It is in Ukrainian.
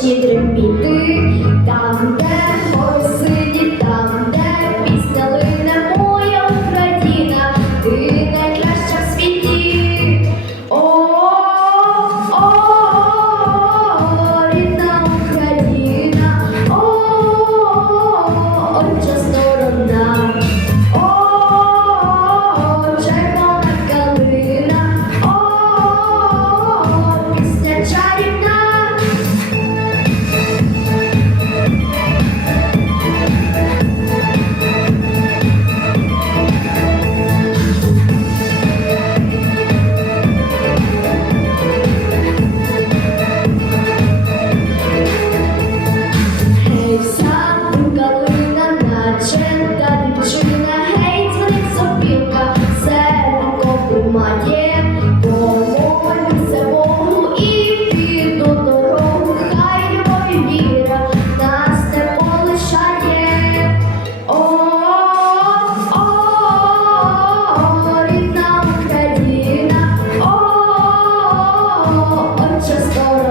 щедрим бід. just go